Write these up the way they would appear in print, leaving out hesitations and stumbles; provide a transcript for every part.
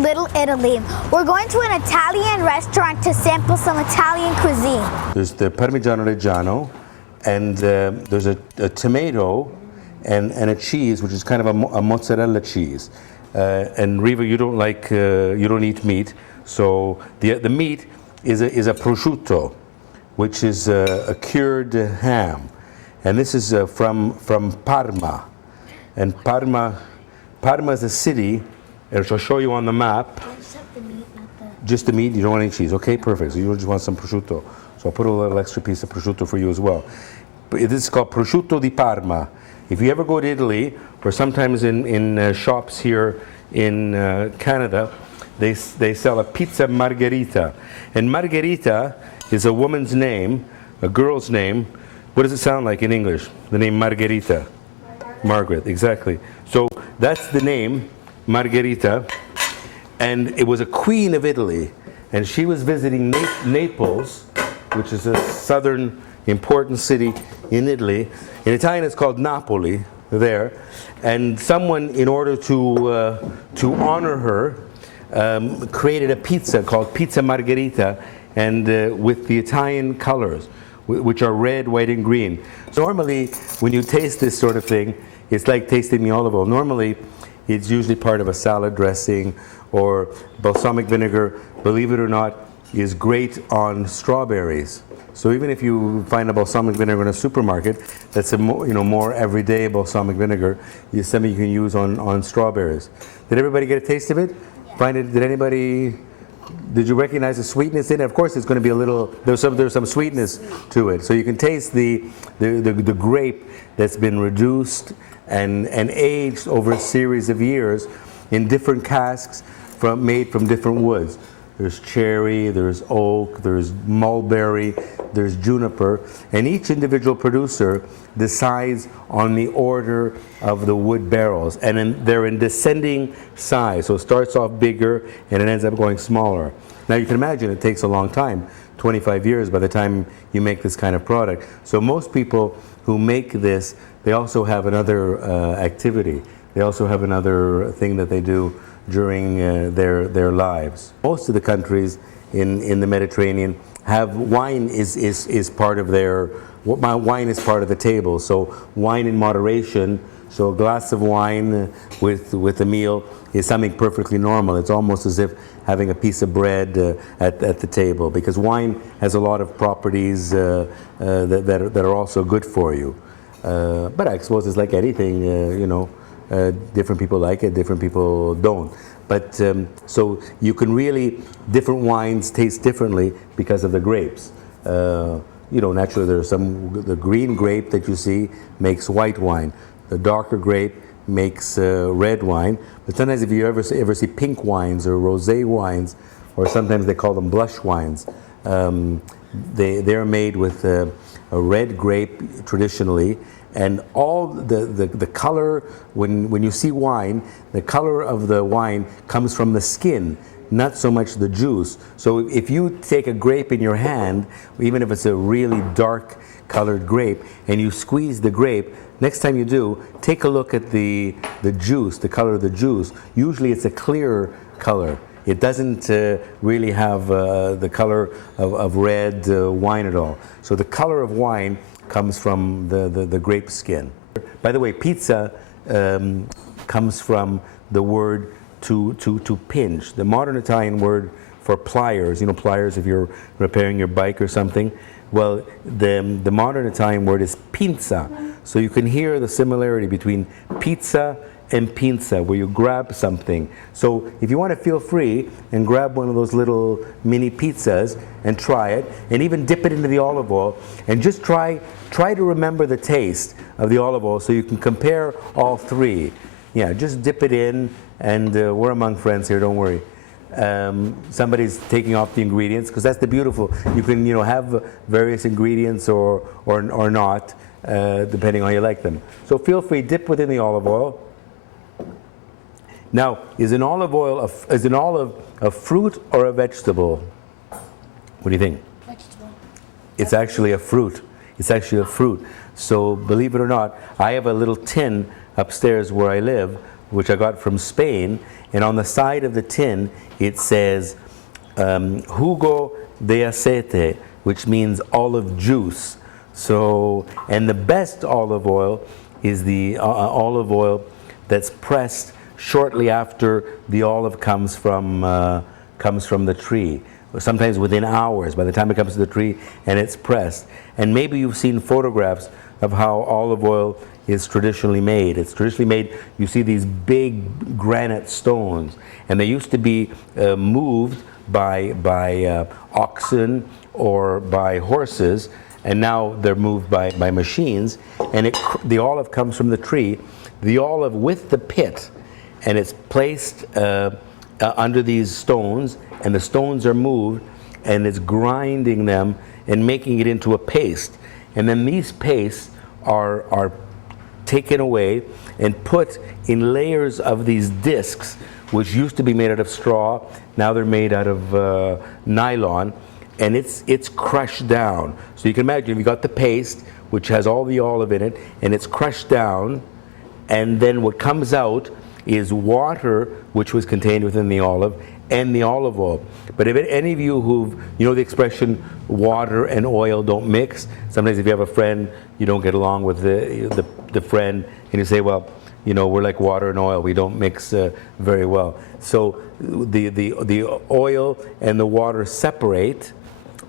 in Little Italy. We're going to an Italian restaurant to sample some Italian cuisine. There's the Parmigiano Reggiano, and there's a tomato and a cheese, which is kind of a mozzarella cheese. And Riva, you don't like, you don't eat meat, so the meat is a prosciutto, which is a cured ham. And this is from Parma. And Parma is a city, which I'll show you on the map. Except the meat, not the... Just the meat, you don't want any cheese. Okay, perfect. So you just want some prosciutto. So I'll put a little extra piece of prosciutto for you as well. But this is called prosciutto di Parma. If you ever go to Italy, or sometimes in shops here in Canada, they sell a pizza margherita. And margherita is a woman's name, a girl's name. What does it sound like in English? The name Margherita. Margaret, exactly. So that's the name, Margherita. And it was a queen of Italy. And she was visiting Naples, which is a southern important city in Italy. In Italian, it's called Napoli, there. And someone, in order to honor her, created a pizza called Pizza Margherita, and with the Italian colors, which are red, white, and green. So normally, when you taste this sort of thing, it's like tasting the olive oil. Normally, it's usually part of a salad dressing, or balsamic vinegar, believe it or not, is great on strawberries. So even if you find a balsamic vinegar in a supermarket, that's a more everyday balsamic vinegar, it's something you can use on strawberries. Did everybody get a taste of it? Yeah. Did you recognize the sweetness in it? Of course, it's going to be a little. There's some sweetness to it, so you can taste the grape that's been reduced and aged over a series of years in different casks made from different woods. There's cherry, there's oak, there's mulberry, there's juniper, and each individual producer decides on the order of the wood barrels, and they're in descending size. So it starts off bigger and it ends up going smaller. Now you can imagine it takes a long time, 25 years by the time you make this kind of product. So most people who make this, they also have another activity. They also have another thing that they do during their lives. Most of the countries in the Mediterranean have wine is part of wine is part of the table. So wine in moderation. So a glass of wine with a meal is something perfectly normal. It's almost as if having a piece of bread at the table, because wine has a lot of properties that are also good for you. But I suppose it's like anything, different people like it, different people don't. But so you can different wines taste differently because of the grapes. Naturally the green grape that you see makes white wine. The darker grape makes red wine. But sometimes if you ever see pink wines or rosé wines, or sometimes they call them blush wines, they're made with a red grape traditionally. And all the color, when you see wine, the color of the wine comes from the skin, not so much the juice. So if you take a grape in your hand, even if it's a really dark colored grape, and you squeeze the grape, next time you do, take a look at the juice, the color of the juice. Usually it's a clear color. It doesn't really have the color of red wine at all. So the color of wine comes from the grape skin. By the way, pizza comes from the word to pinch. The modern Italian word for pliers, pliers if you're repairing your bike or something. Well, the modern Italian word is pinza. So you can hear the similarity between pizza and pinza, where you grab something. So if you want to feel free and grab one of those little mini pizzas and try it, and even dip it into the olive oil, and just try to remember the taste of the olive oil so you can compare all three. Yeah, just dip it in, and we're among friends here, don't worry. Somebody's taking off the ingredients, because that's the beautiful. You can have various ingredients or not, depending on how you like them. So feel free, dip within the olive oil. Now, is an olive a fruit or a vegetable? What do you think? Vegetable. It's actually a fruit. It's actually a fruit. So believe it or not, I have a little tin upstairs where I live which I got from Spain, and on the side of the tin it says jugo de aceite, which means olive juice. So, and the best olive oil is the olive oil that's pressed shortly after the olive comes from the tree. Sometimes within hours, by the time it comes to the tree and it's pressed. And maybe you've seen photographs of how olive oil is traditionally made. It's traditionally made, you see these big granite stones, and they used to be moved by oxen or by horses, and now they're moved by machines, and the olive comes from the tree, the olive with the pit, and it's placed under these stones, and the stones are moved, and it's grinding them and making it into a paste. And then these pastes are taken away and put in layers of these discs, which used to be made out of straw. Now they're made out of nylon, and it's crushed down. So you can imagine, you got the paste, which has all the olive in it, and it's crushed down, and then what comes out is water, which was contained within the olive, and the olive oil. But if any of you you know the expression, water and oil don't mix? Sometimes if you have a friend, you don't get along with the friend, and you say, well, you know, we're like water and oil, we don't mix very well. So the oil and the water separate,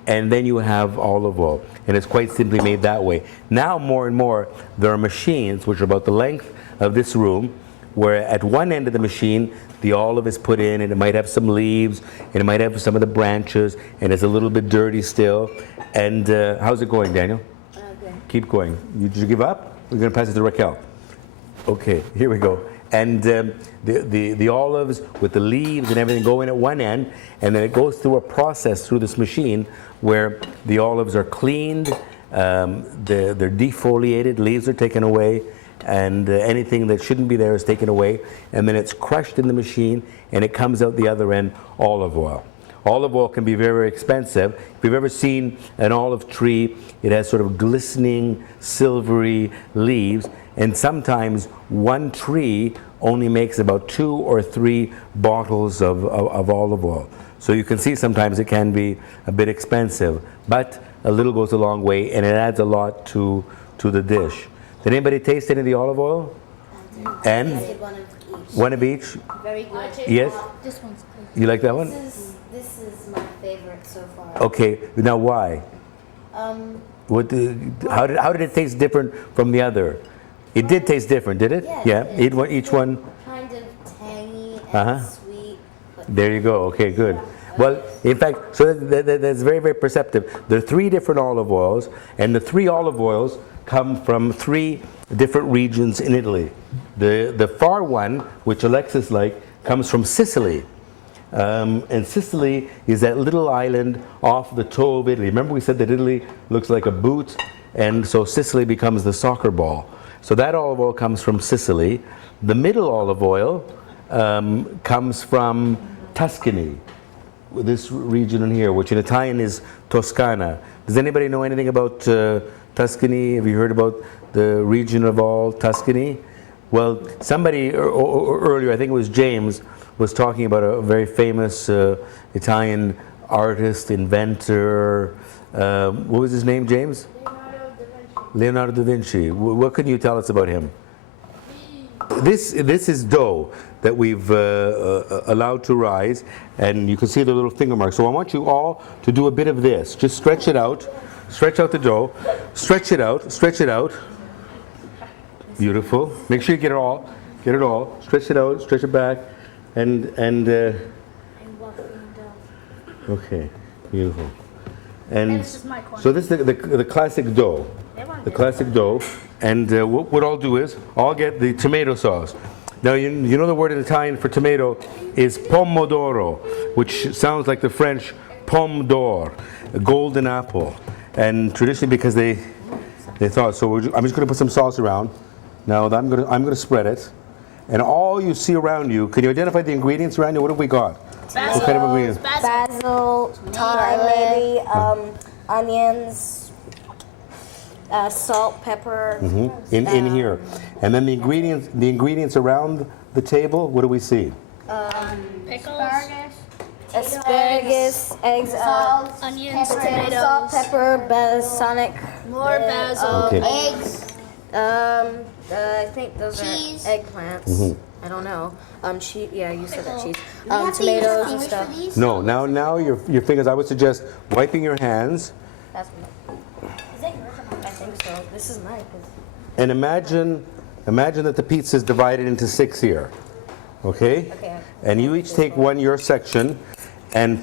and then you have olive oil. And it's quite simply made that way. Now more and more, there are machines which are about the length of this room, where at one end of the machine, the olive is put in, and it might have some leaves, and it might have some of the branches, and it's a little bit dirty still. And how's it going, Daniel? Okay. Keep going. Did you give up? We're going to pass it to Raquel. Okay, here we go. And the olives with the leaves and everything go in at one end, and then it goes through a process through this machine where the olives are cleaned, they're defoliated, leaves are taken away, and anything that shouldn't be there is taken away, and then it's crushed in the machine, and it comes out the other end olive oil. Olive oil can be very, very expensive. If you've ever seen an olive tree, it has sort of glistening, silvery leaves, and sometimes one tree only makes about 2 or 3 bottles of olive oil. So you can see sometimes it can be a bit expensive, but a little goes a long way, and it adds a lot to the dish. Did anybody taste any of the olive oil? And? One of each? Very good. Yes? This one's good. You like that one? This is my favorite so far. Okay, now why? How did it taste different from the other? It did taste different, did it? Yeah. Each one? Kind of tangy and Uh-huh. sweet. But There you go. Okay, good. Well, in fact, so that's very, very perceptive. There are 3 different olive oils, and the 3 olive oils come from 3 different regions in Italy. The far one, which Alexis liked, comes from Sicily. And Sicily is that little island off the toe of Italy. Remember we said that Italy looks like a boot, and so Sicily becomes the soccer ball. So that olive oil comes from Sicily. The middle olive oil comes from Tuscany, this region in here, which in Italian is Toscana. Does anybody know anything about Tuscany? Have you heard about the region of all Tuscany? Well, somebody earlier, I think it was James, was talking about a very famous Italian artist, inventor. What was his name, James? Leonardo da Vinci. What can you tell us about him? This is dough that we've allowed to rise, and you can see the little finger marks. So I want you all to do a bit of this. Just stretch it out. Stretch out the dough. Stretch it out. Stretch it out. Beautiful. Make sure you get it all. Get it all. Stretch it out. Stretch it back. And okay. Beautiful. And This is my corner. so this is the classic dough. The classic dough. And what I'll do is I'll get the tomato sauce. Now you know the word in Italian for tomato is pomodoro, which sounds like the French pomme d'or, a golden apple. And traditionally, because they thought so, I'm just going to put some sauce around. Now I'm going to spread it, and all you see around you. Can you identify the ingredients around you? What have we got? Basil. What kind of ingredients? Basil, thyme, maybe, onions, Salt, pepper. in here. And then the ingredients around the table, what do we see? Asparagus, eggs, Onions, potato, tomatoes, salt, pepper, balsamic, more basil, Okay. eggs. I think those Cheese. are eggplants. I don't know. Cheese. Yeah, you said that cheese. Tomatoes and stuff. No, now your fingers, I would suggest wiping your hands That's I think so. This is mine. and imagine that the pizza is divided into 6 here. Okay? Okay. And you each take one your section and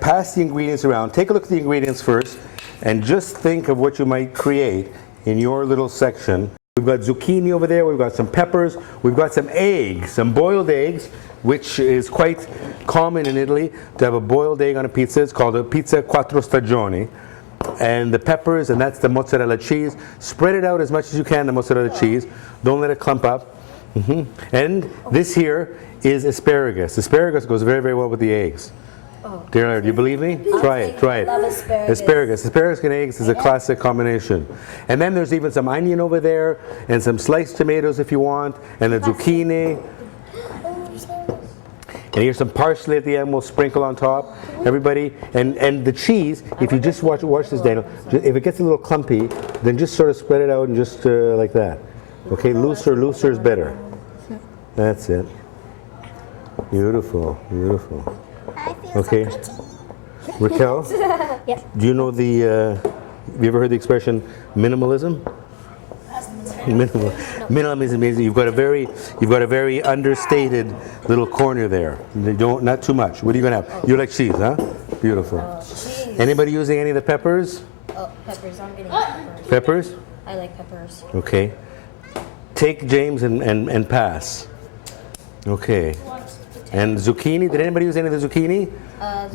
pass the ingredients around. Take a look at the ingredients first and just think of what you might create in your little section. We've got zucchini over there, we've got some peppers, we've got some eggs, some boiled eggs, which is quite common in Italy to have a boiled egg on a pizza. It's called a pizza quattro stagioni. And the peppers, and that's the mozzarella cheese. Spread it out as much as you can, the mozzarella cheese. Don't let it clump up. And this here is asparagus. Asparagus goes very, very well with the eggs. Dear Larry, do you believe me? Try it, try it. love asparagus. Asparagus and eggs is a classic combination. And then there's even some onion over there, and some sliced tomatoes if you want, and the zucchini. And here's some parsley at the end we'll sprinkle on top. Everybody, and the cheese, if you just watch this, Daniel, if it gets a little clumpy, then just sort of spread it out and just like that. Okay, looser is better. That's it. Beautiful, beautiful. Okay. Raquel? Yep. Do you know the, have you ever heard the expression minimalism? Minimalism means you've got a very understated little corner there. Not too much. What are you gonna have? You like cheese, huh? Beautiful. Cheese. Anybody using any of the peppers? Oh, peppers. I'm getting peppers. Peppers? I like peppers. Okay. Take James and pass. Okay. And zucchini. Did anybody use any of the zucchini?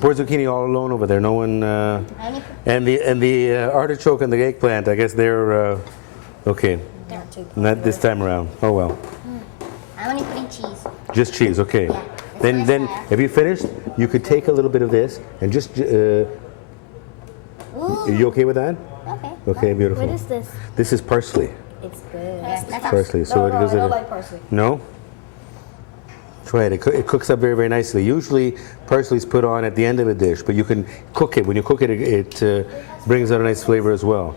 Poor zucchini all alone over there. No one. And the artichoke and the eggplant. I guess they're okay. Not too. Not this time around. Oh well. I'm only putting cheese. Just cheese. Okay. Then if you finished, you could take a little bit of this and just. Are you okay with that? Okay. Okay. Beautiful. What is this? This is parsley. It's good. Parsley. So it goes I in. don't like parsley. No? Try it. It cooks up very, very nicely. Usually parsley is put on at the end of a dish, but you can cook it. When you cook it, it brings out a nice flavor as well.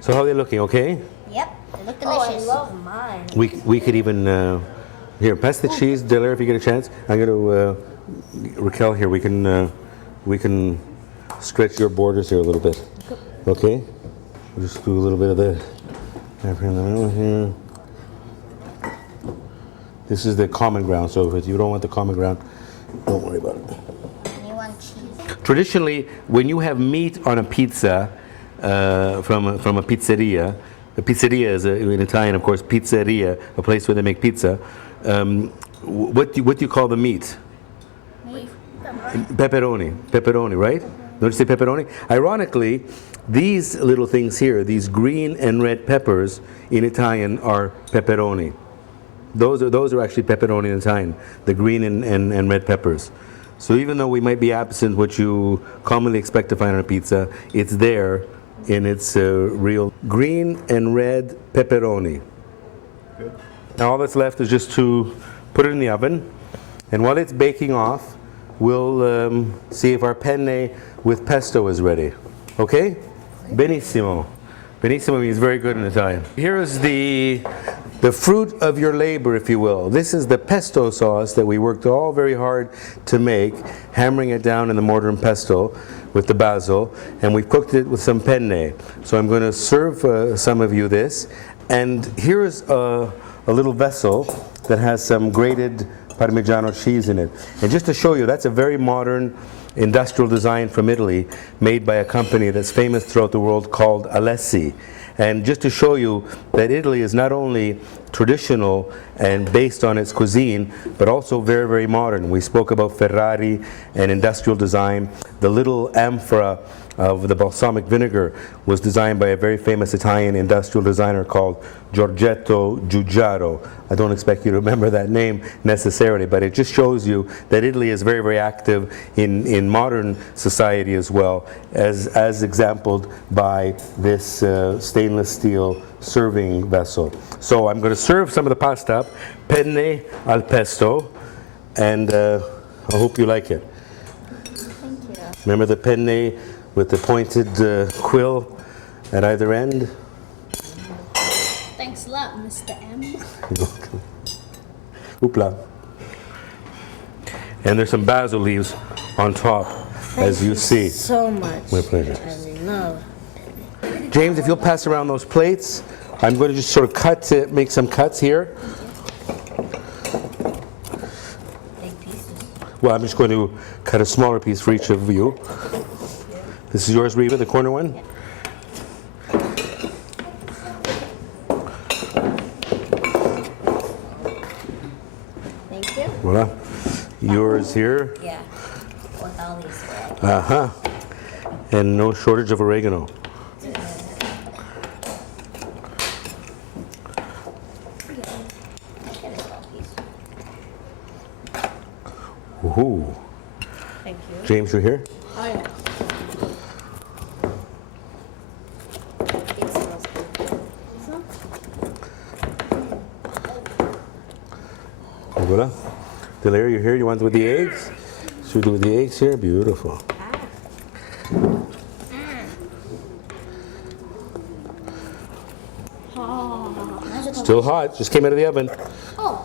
So how are they looking? Okay? Yep. They look Oh, I delicious. love mine. We could even here pass the cheese, Delaire, if you get a chance. I'm going to Raquel here. We can stretch your borders here a little bit. Okay? We'll just do a little bit of the pepper in the middle here. This is the common ground, so if you don't want the common ground, don't worry about it. You want cheese? Traditionally, when you have meat on a pizza from a pizzeria, a pizzeria is in Italian, of course, pizzeria, a place where they make pizza. What do you call the meat? Pepperoni, right? Don't you say pepperoni? Ironically, these little things here, these green and red peppers in Italian are pepperoni. Those are actually pepperoni in Italian, the green and red peppers. So even though we might be absent what you commonly expect to find on a pizza, it's there in its real green and red pepperoni. Good. Now all that's left is just to put it in the oven, and while it's baking off, we'll see if our penne with pesto is ready. Okay? Benissimo. Benissimo means very good in Italian. Here is the fruit of your labor, if you will. This is the pesto sauce that we worked all very hard to make, hammering it down in the mortar and pestle with the basil, and we've cooked it with some penne. So I'm going to serve some of you this, and here's a little vessel that has some grated Parmigiano cheese in it. And just to show you, that's a very modern industrial design from Italy, made by a company that's famous throughout the world called Alessi. And just to show you that Italy is not only traditional and based on its cuisine, but also very, very modern. We spoke about Ferrari and industrial design. The little amphora of the balsamic vinegar was designed by a very famous Italian industrial designer called Giorgetto Giugiaro. I don't expect you to remember that name necessarily, but it just shows you that Italy is very, very active in modern society as well, as exampled by this stainless steel serving vessel. So I'm going to serve some of the pasta, penne al pesto, and I hope you like it. Thank you. Remember the penne with the pointed quill at either end? Thanks a lot, Mr. M. Hoopla. And there's some basil leaves on top, as you see. So much. My pleasure. I love. James, if you'll pass around those plates, I'm going to just sort of make some cuts here. Big pieces. Well, I'm just going to cut a smaller piece for each of you. This is yours, Reva, the corner one? Thank you. Voila. Yours here. Yeah. With all these. Uh-huh. And no shortage of oregano. Woohoo. Thank you. James, you're here? Oh, yeah. It smells good. Voila. Delaire, you're here? You want with the eggs? Should we do with the eggs here? Beautiful. Still hot. Just came out of the oven. Oh.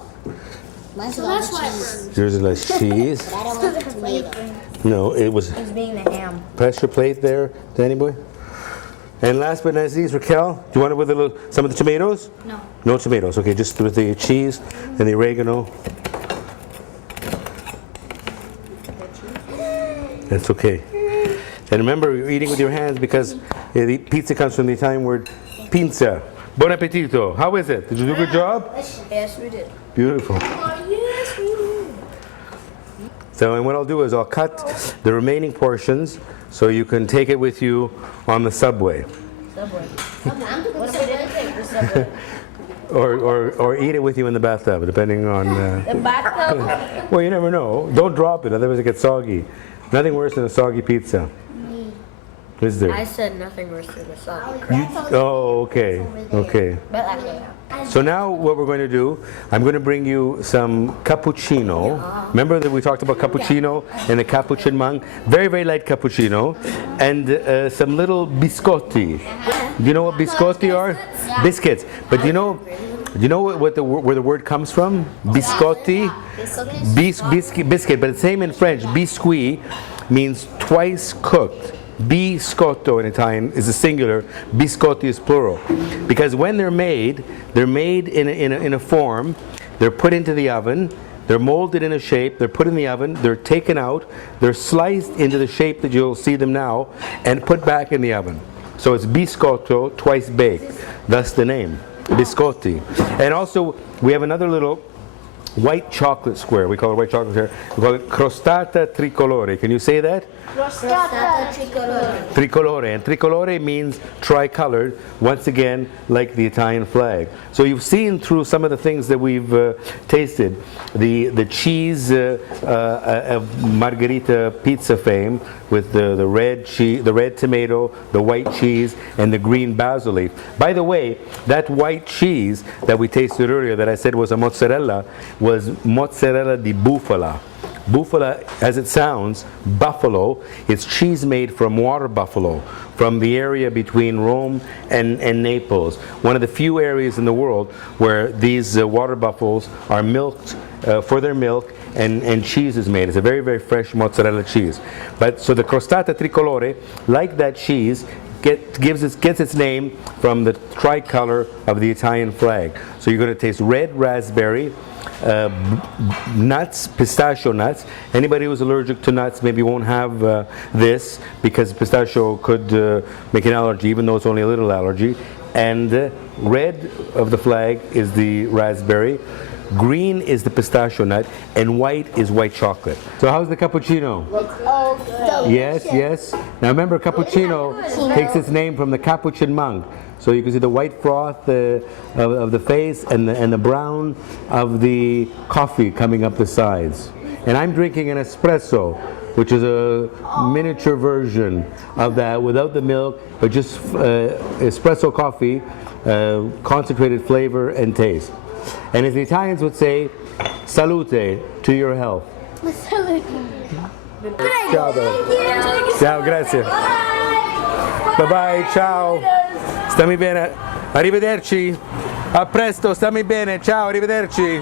Mine's So with all that's the why it cheese. burns. Here's a nice cheese. But I don't like the tomato. No, it was. It's being the ham. Pass your plate there, Danny boy. And last but not least, Raquel, do you want it with some of the tomatoes? No. No tomatoes. Okay, just with the cheese and the oregano. That's okay. And remember, you're eating with your hands because the pizza comes from the Italian word pinza. Buon appetito. How is it? Did you do a good job? Yes, we did. Beautiful. Oh, yes, we did. So, and what I'll do is I'll cut the remaining portions so you can take it with you on the subway. Subway. What if we didn't take the subway? Or eat it with you in the bathtub, depending on... The bathtub? well, you never know. Don't drop it, otherwise it gets soggy. Nothing worse than a soggy pizza. Is there? I said nothing worse than the soggy. Oh, okay. Okay. But actually, So now what we're going to do, I'm going to bring you some cappuccino. Remember that we talked about cappuccino and the cappuccino? Very, very light cappuccino. And some little biscotti. Do you know what biscotti are? Biscuits. But do you know where the word comes from? Biscotti? Biscuit. But the same in French. Biscuit means twice cooked. Biscotto in Italian is a singular, biscotti is plural. Because when they're made in a form, they're put into the oven, they're molded in a shape, they're put in the oven, they're taken out, they're sliced into the shape that you'll see them now, and put back in the oven. So it's biscotto, twice baked, thus the name, biscotti. And also, we have another little white chocolate square. We call it white chocolate square. We call it crostata tricolore. Can you say that? crostata tricolore. Tricolore. And tricolore means tricolored, once again, like the Italian flag. So you've seen through some of the things that we've tasted, the cheese of Margherita pizza fame, with the red cheese, the red tomato, the white cheese, and the green basil leaf. By the way, that white cheese that we tasted earlier that I said was a mozzarella was mozzarella di bufala. Bufala, as it sounds, buffalo. It's cheese made from water buffalo, from the area between Rome and Naples. One of the few areas in the world where these water buffaloes are milked for their milk, and cheese is made. It's a very, very fresh mozzarella cheese. But so the crostata tricolore, like that cheese, gets its name from the tricolor of the Italian flag. So you're going to taste red raspberry, nuts, pistachio nuts. Anybody who's allergic to nuts maybe won't have this, because pistachio could make an allergy, even though it's only a little allergy. And red of the flag is the raspberry, green is the pistachio nut, and white is white chocolate. So how's the cappuccino? Yes, yes. Now remember, cappuccino takes its name from the Capuchin monk. So you can see the white froth of the face and the brown of the coffee coming up the sides. And I'm drinking an espresso, which is a miniature version of that without the milk, but just espresso coffee, concentrated flavor and taste. And as the Italians would say, salute, to your health. Ciao, ciao, grazie. Bye bye, ciao. Stammi bene. Arrivederci. A presto, stammi bene. Ciao, arrivederci.